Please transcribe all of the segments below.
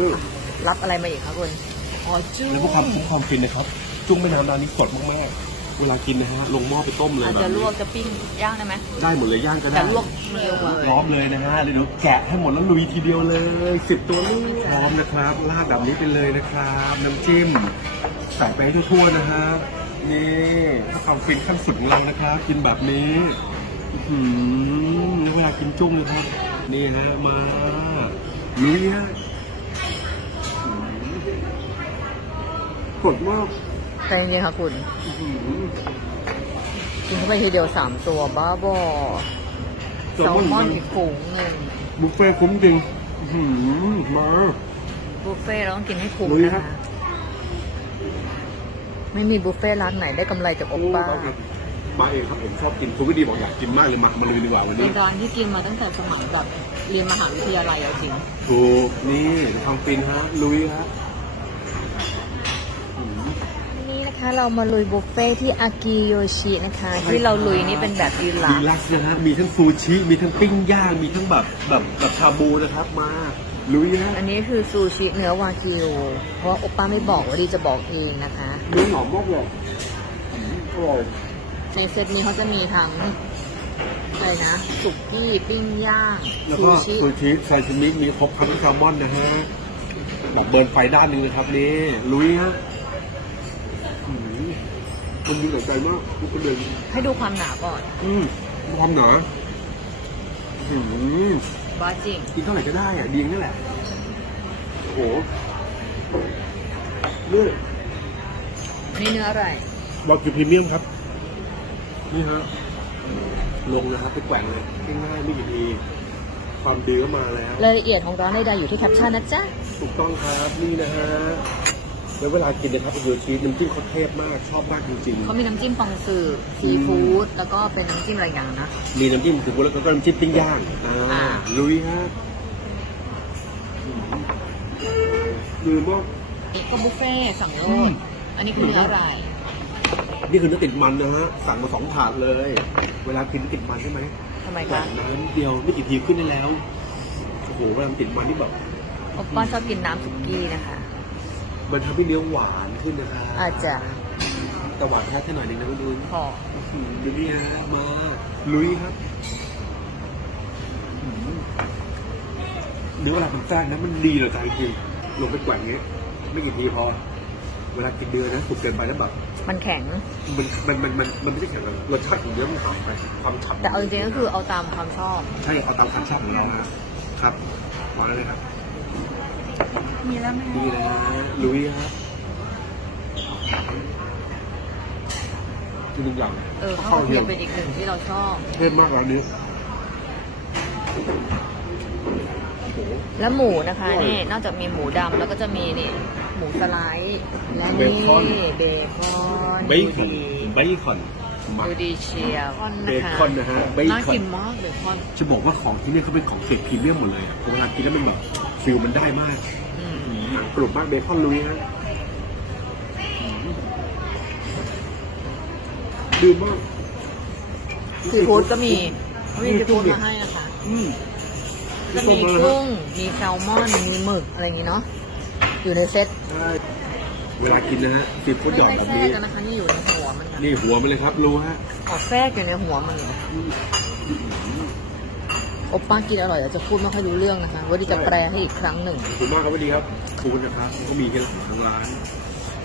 อืมรับอะไรมาอีกคะคุณอ๋อจุ้แล้วพวกความคุ้มความฟินนะครับ จุ้งแม่น้ำร้านนี้สดมากๆ เวลากินนะฮะ ลงหม้อไปต้มเลยอาจแบบจะลนี้วกจะปิ้งย่างได้ไหมได้หมดเลยย่างก็ได้แต่ลวกเร็วกว่าพร้อมเลยนะฮะเดี๋ยวแกะให้หมดแล้วลุยทีเดียวเลยสิบตัวลูกพร้อมนะครับลาดแบบนี้ไปเลยนะครับ น้ำจิ้มใส่ไปให้ทั่วๆนะฮะนี่ถ้าความฟินขั้นสุดของเรานะครับ กินแบบนี้อื้อหือเวลากินจุ้งนะครับนี่ฮะมาลุยฮะอื้อหื อกดมากแต่จริงๆค่ะคุณอื้อหือกินเข้าไปทีเดียวสามตัวบ้าบอแซลมอนอีกฝูงหนึ่งบุฟเฟ่ต์คุ้มจริงอื้อหือมาบุฟเฟ่ต์เราต้องกินให้คุ้มลุยนะครัคะบไม่มีบุฟเฟ่ต์ร้านไหนได้กำไรจากโอป้ามาเองครับผมชอบกินคุณวิดีบอกอยากกินมากเลยมามาลุยดีกว่าวันเป็นี้นร้านที่กินมาตั้งแต่สมัยแบบเรียนมหาวิทยาลัยเอาจริงถูกนี่ความฟินฮะลุยฮะอืม วันนี้นะคะเรามาลุยบุฟเฟ่ต์ที่อากิโยชินะคะ ที่เราลุยนี่เป็นแบบดีลัดีกซ์ลักซ์นะฮะมีทั้งซูชิ มีทั้งปิ้งย่าง มีทั้งแบบแบบแบบชาบูนะครับ มา ลุยฮะอันนี้คือซูชิเนื้อวากิว เพราะว่าโอป้าไม่บอกว่าดีจะบอกเองนะคะ เนื้อหอมมากเลยอืมอร่อย ในเซตนี้เขาจะมีทั้งอะไรนะสุกี้ ปิ้งย่างแล้วซูก็ชิ ซูชิไซชิมิมีครบทั้งแซลมอนนะฮะบอกเบิร์นไฟด้านหนึงเลยครับนี่ลุยฮะอืม มันมีหลายใจมากทุกประเด็นให้ดูความหนาก่อนอืมความหนาอืมบ้าจริง กินเท่าไหร่ก็ได้อะดีนั่นแหละโอ้โหเลือดอันนี้เนื้ออะไรวากิวพรีเมียมครับ นี่ฮะ ลงนะครับไปแกว่งเลยง่ายๆไม่กี่ทีความดีก็มาแล้ว รายละเอียดของร้านใดๆอยู่ที่แคปชั่นนะจ๊ะ ถูกต้องครับ นี่นะฮะ แล้วเวลากินนะครับเป็นโยชีสน้ำจิ้มเขาเทพมากชอบมากจริงเขามีน้ำจิ้มฟองซือซีฟู้ดแล้วก็เป็นน้ำจิ้มอะไรอย่างนะ ๆมีน้ำจิ้มถึงแล้วก็น้ำจิ้มปิ้งย่างอ่าอ่า ลุยฮะคือว่านี่ก็บุฟเฟ่ต์สั่งโลอืมดอันนี้คือเนื้ออะไรนี่คือเนื้อติดมันนะฮะสั่งมาสองถาดเลย เวลากินติดมันใช่ไหมทำไมแต่คะน้ำเดียวไม่กี่ทีขึ้นได้แล้วโอ้โหเวลามันติดมันนี่แบบ โอป้าชอบกินน้ำสุกี้นะคะ มันทำให้เนื้อหวานขึ้นนะคะอาจจะแต่หวานแค่แค่หน่อยหนึงนะคุณดูพออื้อหือดูนี่ฮะมาลุยครับอื้อหือเนื้อเวลามันแทรกนะมันดีเลยใจจริงลงไปแกว่งเงี้ยไม่กี่ทีพอ เวลากินเนื้อนะสุกเกินไปแล้วแบบมันแข็ง มันมันมันมันมันไม่ใช่แข็งเลยรสชาติของเนื้อมันหายไปความฉ่ำแต่เอาจริงๆก็คือเอาตามความชอบ ใช่เอาตามความชอบของเราฮะครับมาเลยครับ มีแล้วไหมดีเลยนะลุยครับคือหนึ่งอย่างเออข้าวเทียมเป็นอีกหนึ่งที่เราชอบ เทพมากร้านนี้โอ้โหแล้วหมูนะคะนี่นอกจากมีหมูดำแล้วก็จะมีนี่หมูสไลด์และนี่เบคอนเบคอนเบคอนเบคอนมาดูดีเชียวเบคอนนะฮะเบน่าคอนกินมากเบคอนจะบอกว่าของที่นี่เขาเป็นของเกรดพรีเมียมหมดเลยอะเวลากินแล้วมันแบบ ฟิลมันได้มากอืมหนังกรุบมากเบคอนลุยฮะดื่มมากซีฟู้ดก็มีเขามีซีฟู้ดมาให้อะค่ะจะมีกุ้ง มีแซลมอน มีหมึก อะไรอย่างงี้เนาะ อยู่ในเซ็ตเวลากินนะฮะซีฟู้ดหยอดไม่แบบนี้นะคะ นี่อยู่ในหัวมัน นี่หัวมันเลยครับ รู้ฮะอ๋อแทรกอยู่ในหัวมันเหรอ โอป้ากินอร่อยแต่จะพูดไม่ค่อยรู้เรื่องนะคะว่าดีจะแปลให้อีกครั้งหนึ่ง ขอบคุณมากครับวันดีครับขอบคุณนะครับเขามีแค่หลังทางร้าน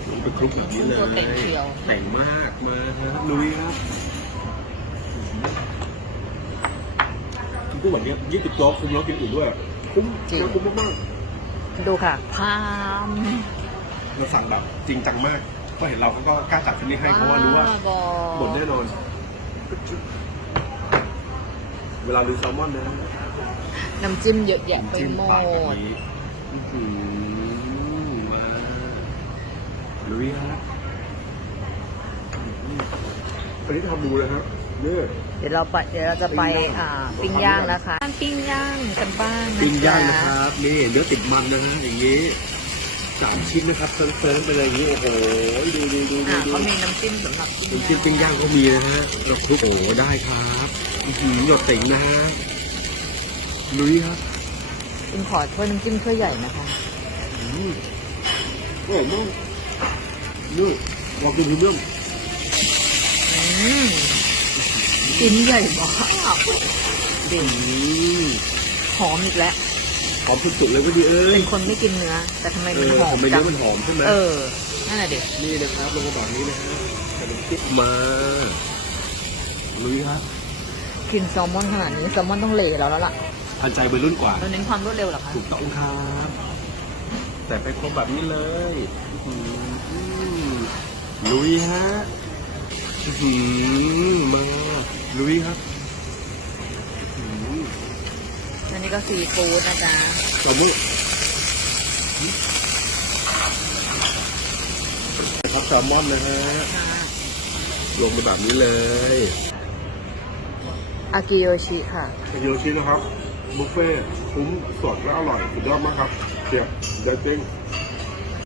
ลงไปคลุกแบบนี้เลยตัวเต่งเชียว แต่งมากมาฮะลุยครับกินกุ้งแบบเนี้ยยี่สิบโจ๊กคุ้มแล้วกินอื่นด้วย คุ้มจริง คุ้มมากดูค่ะ พามๆเราสั่งแบบจริงจังมาก ก็เห็นเราเขาก็กล้าจัดที่นี่ให้เพราะว่ารู้ว่าบอหมดแน่นอน เวลาดูแซลมอนนะน้ำจิ้มเยอะแยะไปจิ้มหมปากแบบด นี้อื้อหือมาลุยฮะอันนี้ทำดูเลยครับเนี่ยเดี๋ยวเราไปเดี๋ยวเราจะไปปิ้งย่างอ่าปิ้งย่างนะคะปิ้งย่างกันบ้างนะปิ้งย่างจ๊นะครับนี่เนื้อติดมันนะฮะอย่างนี้สามชิ้นนะครับเฟิร์มๆไปเลยอย่างนี้โอ้โหดูดูดูดูอ่าดู เขามีน้ำจิ้มสำหรับน้ำจิ้มปิ้งย่างก็มีนะฮะเราคลุกโอ้โหได้ครับอื้อ หือหยดติ่งนะฮะลุยครับคุณขอถ้วยน้ำจิ้มถ้วยใหญ่นะคะมอร่อยมากนี่วางเป็นพรีเมียมอืมชิ้นใหญ่มากเด่นอืมหอมอีกแล้วหอมสุดๆเลยก็ดีเอ้ยเป็นคนไม่กินเนื้อ แต่ทำไมเอมันอหอมทำไมจัเนื้องมันหอมใช่ไหมเออนั่นแหละเด็กนี่นะครับลงมาแบบนี้นะฮะขนมจิ๊บมาลุยครับ กินแซลมอนขนาดนี้แซลมอนต้องเหล่แล้วแล้วล่ะทันใจวัยรุ่นกว่า เราเน้นความรวดเร็วเหรอคะถูกต้องครับ แต่ไปครบแบบนี้เลยอื้อหือลุยฮะอื้อหือมาลุยครับอื้อหืออันนี้ก็ซีฟู้ดนะจ๊ะแซลมอนครับแซลมอนนะฮะ ค่ะลงไปแบบนี้เลย อากิโยชิค่ะโยชินะครับบุฟเฟ่ต์คุ้มสดและอร่อยสุดยอดมากครับเชียร์เดจริง